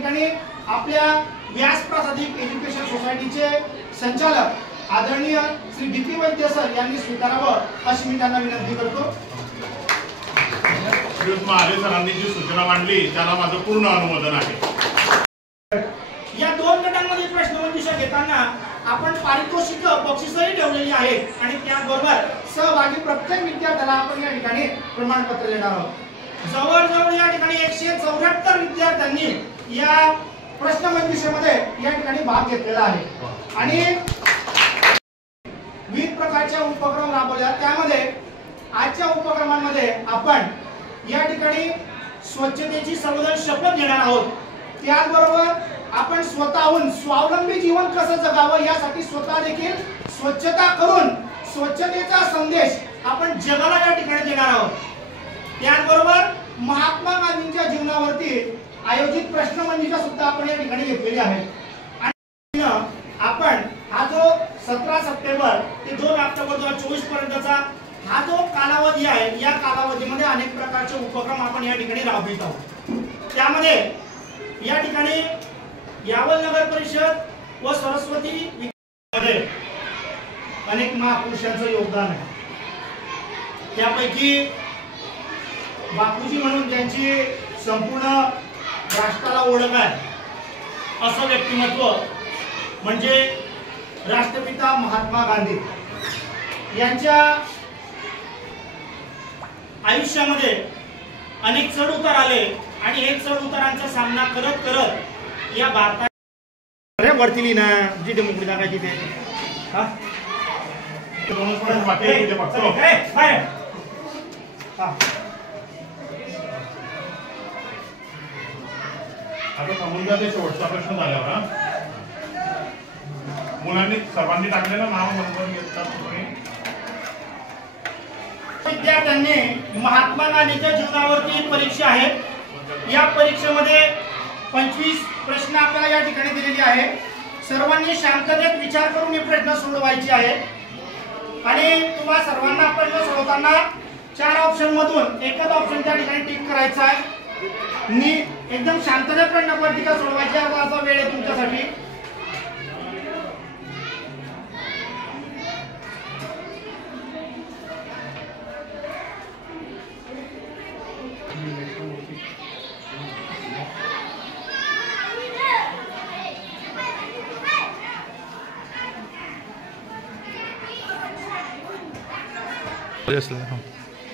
ठिकाणी आपल्या व्यास प्रासादिक एज्युकेशन सोसायटीचे संचालक आदरणीय श्री डी.पी. वैद्य सर यांनी स्वीकारावं अशी मी त्यांना विनंती करतो। महाले सरांनी जी सूचना मांडली त्याला माझं पूर्ण अनुमोदन आहे। या दोन गटांमध्ये प्रश्नमंजुषा घेताना आपण पारितोषिक बक्षीसही ठेवलेली आहेत आणि त्याचबरोबर सहभागी प्रत्येक विद्यार्थ्याला आपण या ठिकाणी प्रमाणपत्र देणार आहोत। जवळजवळ या ठिकाणी 174 विद्यार्थ्यांनी या प्रश्नमंजुषेमध्ये या ठिकाणी भाग घेतलेला आहे आणि विविध प्रकारच्या उपक्रम राबवल्या। त्यामध्ये आजच्या उपक्रमांमध्ये आपण या ठिकाणी स्वच्छतेची सर्वजण शपथ घेणार आहोत। त्याचबरोबर आपण स्वतःहून स्वावलंबी जीवन कसं जगावं यासाठी स्वतः देखील स्वच्छता करून स्वच्छतेचा संदेश आपण जगाला या ठिकाणी देणार आहोत। त्याचबरोबर महात्मा गांधींच्या जीवनावरती आयोजित प्रश्नमंजुषा सुद्धा आपण या ठिकाणी घेतलेली आहे आणि आपण हा जो 17 सप्टेंबर ते 2 ऑक्टोबर 2024 पर्यंतचा हा जो कालावधी आहे या कालावधीमध्ये अनेक प्रकारचे उपक्रम आपण या ठिकाणी राबवित आहोत। त्यामध्ये या ठिकाणी यावल नगर परिषद व सरस्वती मध्ये अनेक महापुरुषांचं योगदान आहे। त्यापैकी बापूजी म्हणून ज्यांची संपूर्ण राष्ट्राला ओळख आहे असं व्यक्तिमत्व म्हणजे राष्ट्रपिता महात्मा गांधी। यांच्या आयुष्यामध्ये अनेक चढ उतार आले आणि हे चढ उतारांचा सामना करत करत या भारतात वरती ना जी डेमोक्रेसी टाकायची ते हा आता समुद्राचा शेवटचा प्रश्न झाल्यावर मुलांनी सर्वांनी टाकलेलं नाव बरोबर घेतलं तुम्ही। विद्यार्थ्यांनी महात्मा गांधींच्या जीवनावरती परीक्षा आहे। या परीक्षेमध्ये 25 प्रश्न आपल्याला या ठिकाणी दिलेले आहे। सर्वांनी शांततेत विचार करून हे प्रश्न सोडवायचे आहेत आणि तुम्हा सर्वांना प्रश्न सोडवताना 4 ऑप्शन मधून एकच ऑप्शन त्या ठिकाणी टिक करायचा आहे। एकदम शांततेत प्रश्न पत्रिका सोडवायची आहे। असा वेळ आहे तुमच्यासाठी।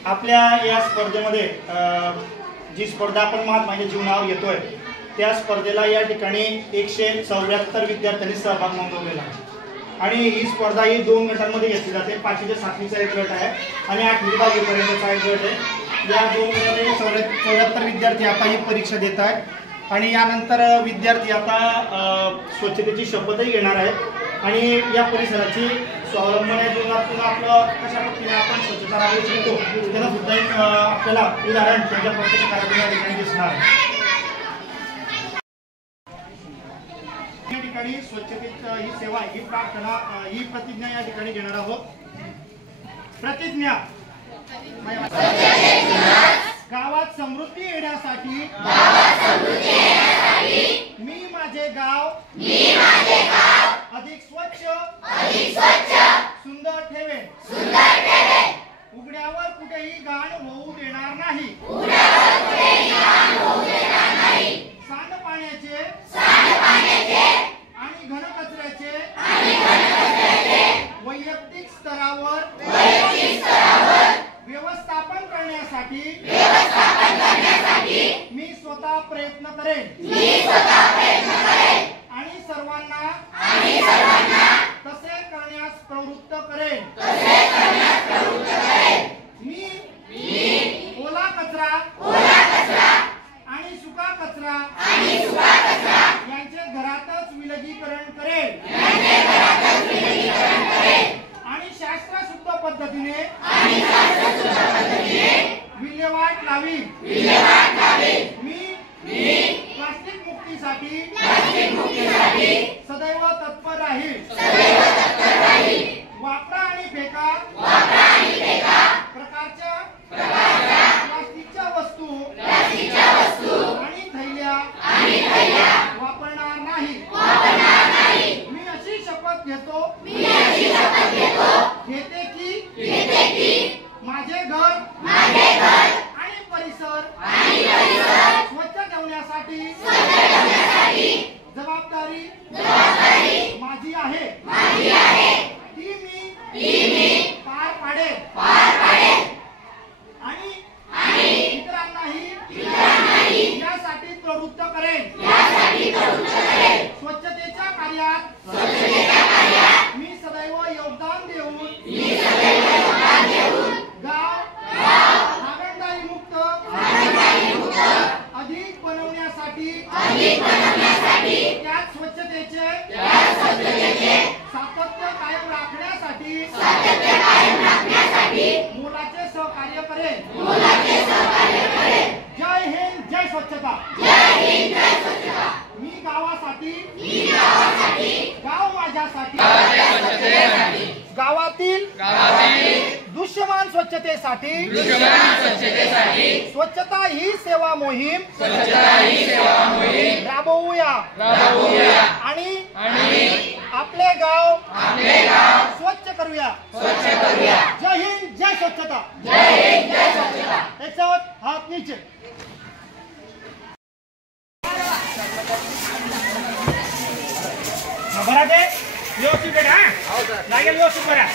आपल्या या स्पर्धेमध्ये जी स्पर्धा आपण महात्माच्या जीवनावर येतोय त्या स्पर्धेला या ठिकाणी 174 विद्यार्थ्यांनी सहभाग नोंदवलेला आहे आणि ही स्पर्धा ही 2 गटांमध्ये घेतली जाते। 5वी ते 7वीचा एक गट आहे आणि 8वी ते 10वी पर्यंतचा एक गट आहे। या 2 गटामध्ये 74 विद्यार्थी आता ही परीक्षा देत आहेत आणि यानंतर विद्यार्थी आता स्वच्छतेची शपथही घेणार आहेत आणि या परिसराची स्वावलंबन जीवनातून आपलं कशा पद्धतीने आपण स्वच्छता राखू शकतो त्याला सुद्धा एक आपल्याला उदाहरण त्यांच्या प्रत्येक कार्यक्रमाच्या ठिकाणी दिसणार आहे। या ठिकाणी स्वच्छतेची ही सेवा ही प्रार्थना ही प्रतिज्ञा या ठिकाणी घेणार आहोत। प्रतिज्ञा गावात समृद्धी येण्यासाठी मी माझे गाव अधिक स्वच्छ सुंदर ठेवेन। उघड्यावर कुठेही घाण होऊ देणार नाही। सांडपाण्याचे आणि घनकचऱ्याचे वैयक्तिक स्तरावर व्यवस्थापन करण्यासाठी मी स्वतः प्रयत्न करेन आणि सर्वांना तसे करण्यास प्रवृत्त करेन। मी ओला कचरा आणि सुका कचरा यांचे घरातच विलगीकरण करेन आणि शास्त्रशुद्ध पद्धतीने विल्हेवाट लावी। मी प्लास्टिक मुक्तीसाठी सदैव तत्पर राहील। वापरा आणि फेका प्रकारच्या प्लास्टिकच्या वस्तू आणि थैल्या ठेवण्यासाठी जबाबदारी माझी आहे ती मी पार पाडेन आणि इतरांनाही यासाठी प्रवृत्त करेन. स्वच्छतेच्या कार्यात मी सदैव योगदान देऊन गाव हागणदारी मुक्त अधिक बनवण्यासाठी त्यात स्वच्छतेचे सातत्य कायम राखण्यासाठी मोलाचे सहकार्य करेन. जय हिंद, जय स्वच्छता. मी गावासाठी गाव माझ्यासाठी गावातील दृश्यमान स्वच्छतेसाठी स्वच्छता ही सेवा मोहीम राबवूया आणि आपले गाव स्वच्छ करूया. जय हिंद, जय स्वच्छता. त्याच्यावर हात नीचे. बरा ते व्यवस्थित बेटा लागेल व्यवस्थित बरा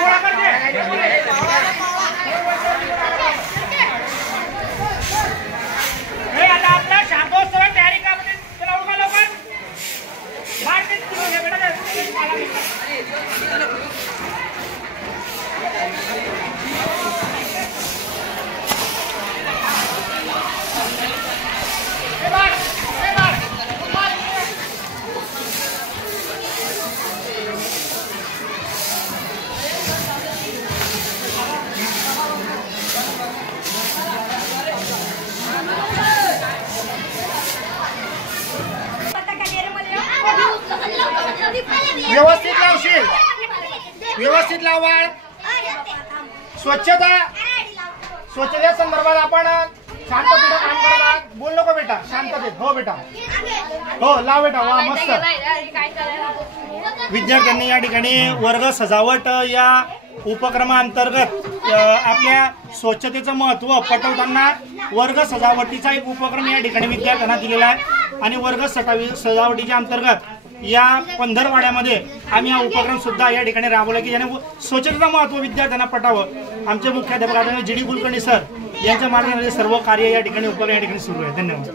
गोळा करते. आता आपला शांतोत्सव तयारी का म्हणजे चला उगा लवकर बेटा. व्यवस्थित लावशील, व्यवस्थित लावाळ. स्वच्छते संदर्भात आपण शांततेत काम करतात. बोल नको बेटा, शांततेत. हो बेटा, हो लाव बेटा. वा मस्त. विद्यार्थ्यांनी या ठिकाणी वर्ग सजावट या उपक्रमाअंतर्गत आपल्या स्वच्छतेचं महत्त्व पटवताना वर्ग सजावटीचा एक उपक्रम या ठिकाणी विद्यार्थ्यांना दिलेला आहे आणि वर्ग सजावटीच्या अंतर्गत या पंधरवाड्यामध्ये आम्ही हा उपक्रम सुद्धा या ठिकाणी राबवला की ज्याने स्वच्छतेचं महत्त्व विद्यार्थ्यांना पटावं. आमचे मुख्याध्यापक आदरणीय जी डी कुलकर्णी सर यांच्या मार्गदर्शनाखाली सर्व कार्य या ठिकाणी उपक्रम या ठिकाणी सुरू आहे. धन्यवाद.